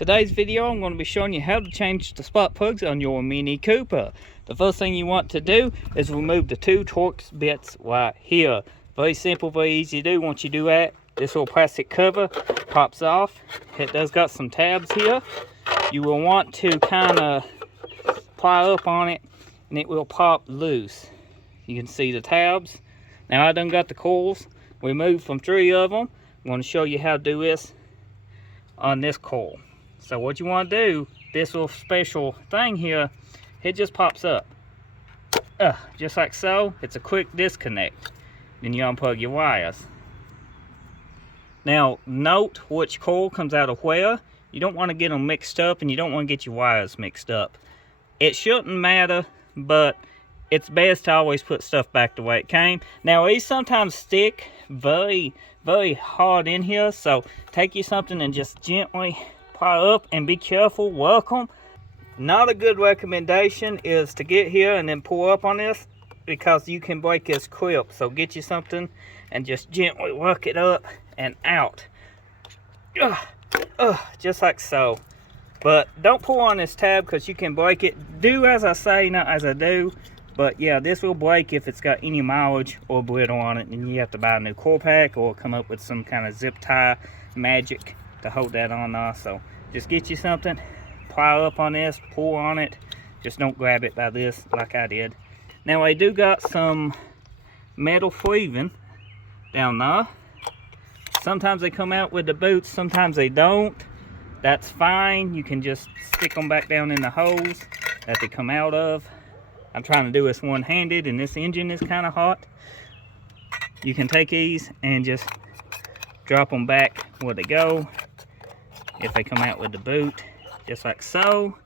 Today's video, I'm going to be showing you how to change the spark plugs on your Mini Cooper. The first thing you want to do is remove the two Torx bits right here. Very simple, very easy to do. Once you do that, this little plastic cover pops off. It does got some tabs here. You will want to kind of pry up on it and it will pop loose. You can see the tabs. Now I done got the coils removed from 3 of them. I'm going to show you how to do this on this coil. So what you want to do, this little special thing here, it just pops up. Just like so. It's a quick disconnect. Then you unplug your wires. Now note which coil comes out of where. You don't want to get them mixed up and you don't want to get your wires mixed up. It shouldn't matter, but it's best to always put stuff back the way it came. Now these sometimes stick very hard in here, so take you something and just gently pry up and be careful. Welcome. Not a good recommendation is to get here and then pull up on this, because you can break this clip. So get you something and just gently work it up and out. Just like so. But don't pull on this tab because you can break it. Do as I say, not as I do. But yeah, this will break if it's got any mileage or brittle on it, and you have to buy a new core pack or come up with some kind of zip tie magic to hold that on there. So just get you something, pry up on this, pull on it. Just don't grab it by this like I did. Now I do got some metal sleeving down there. Sometimes they come out with the boots, sometimes they don't. That's fine. You can just stick them back down in the holes that they come out of. I'm trying to do this one-handed and this engine is kind of hot. You can take these and just drop them back where they go if they come out with the boot, just like so.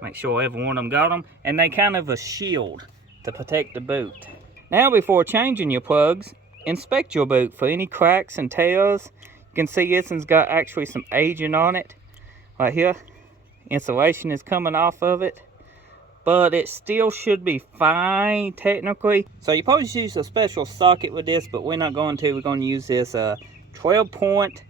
Make sure every one of them got them, and they kind of a shield to protect the boot. Now before changing your plugs, inspect your boot for any cracks and tears. You can see this one's got actually some aging on it right here. Insulation is coming off of it, but it still should be fine technically. So you probably use a special socket with this, but we're not going to. We're going to use this 12-point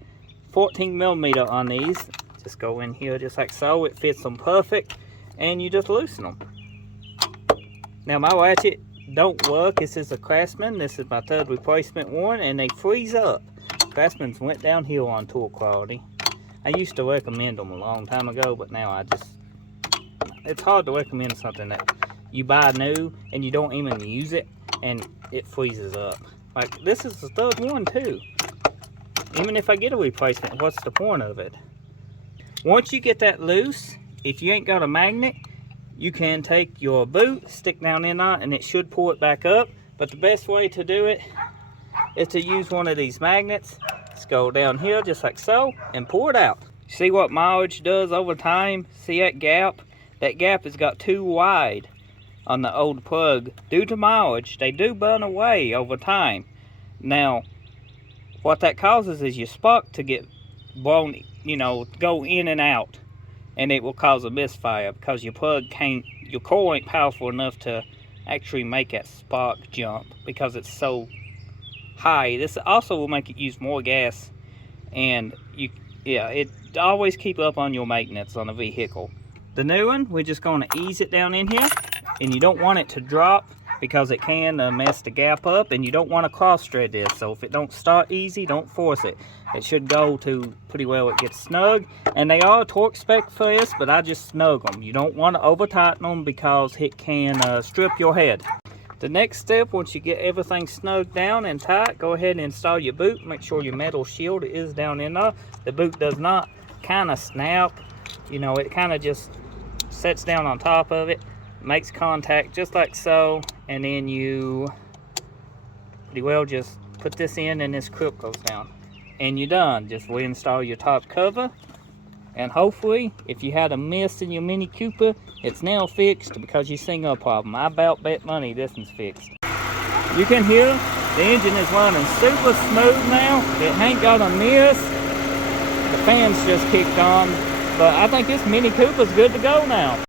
14mm on these. Just go in here just like so. It fits them perfect, and you just loosen them. Now my ratchet don't work. This is a Craftsman. This is my 3rd replacement one, and they freeze up. Craftsman's went downhill on tool quality. I used to recommend them a long time ago, but now it's hard to recommend something that you buy new and you don't even use it and it freezes up. Like this is the 3rd one too. Even if I get a replacement, what's the point of it? Once you get that loose, if you ain't got a magnet, you can take your boot, stick down in there, and it should pull it back up. But the best way to do it is to use one of these magnets. Just go down here just like so and pull it out. See what mileage does over time? See that gap? That gap has got too wide on the old plug. Due to mileage, they do burn away over time. Now, what that causes is your spark to get blown, go in and out. And it will cause a misfire because your plug your coil ain't powerful enough to actually make that spark jump because it's so high. This also will make it use more gas, and it always keep up on your maintenance on a vehicle. The new one, we're just going to ease it down in here, and you don't want it to drop because it can mess the gap up, and you don't want to cross thread this. So if it don't start easy, don't force it. It should go to pretty well. It gets snug, and they are torque spec for this, but I just snug them. You don't want to over tighten them because it can strip your head. The next step, once you get everything snugged down and tight, go ahead and install your boot. Make sure your metal shield is down in there. The boot does not kind of snap. It kind of just sets down on top of it, makes contact just like so, and then you pretty well just put this in and this clip goes down. And you're done. Just reinstall your top cover, and hopefully, if you had a miss in your Mini Cooper, it's now fixed because you seen a problem. I about bet money this one's fixed. You can hear the engine is running super smooth now. It ain't got a miss. The fans just kicked on, but I think this Mini Cooper's good to go now.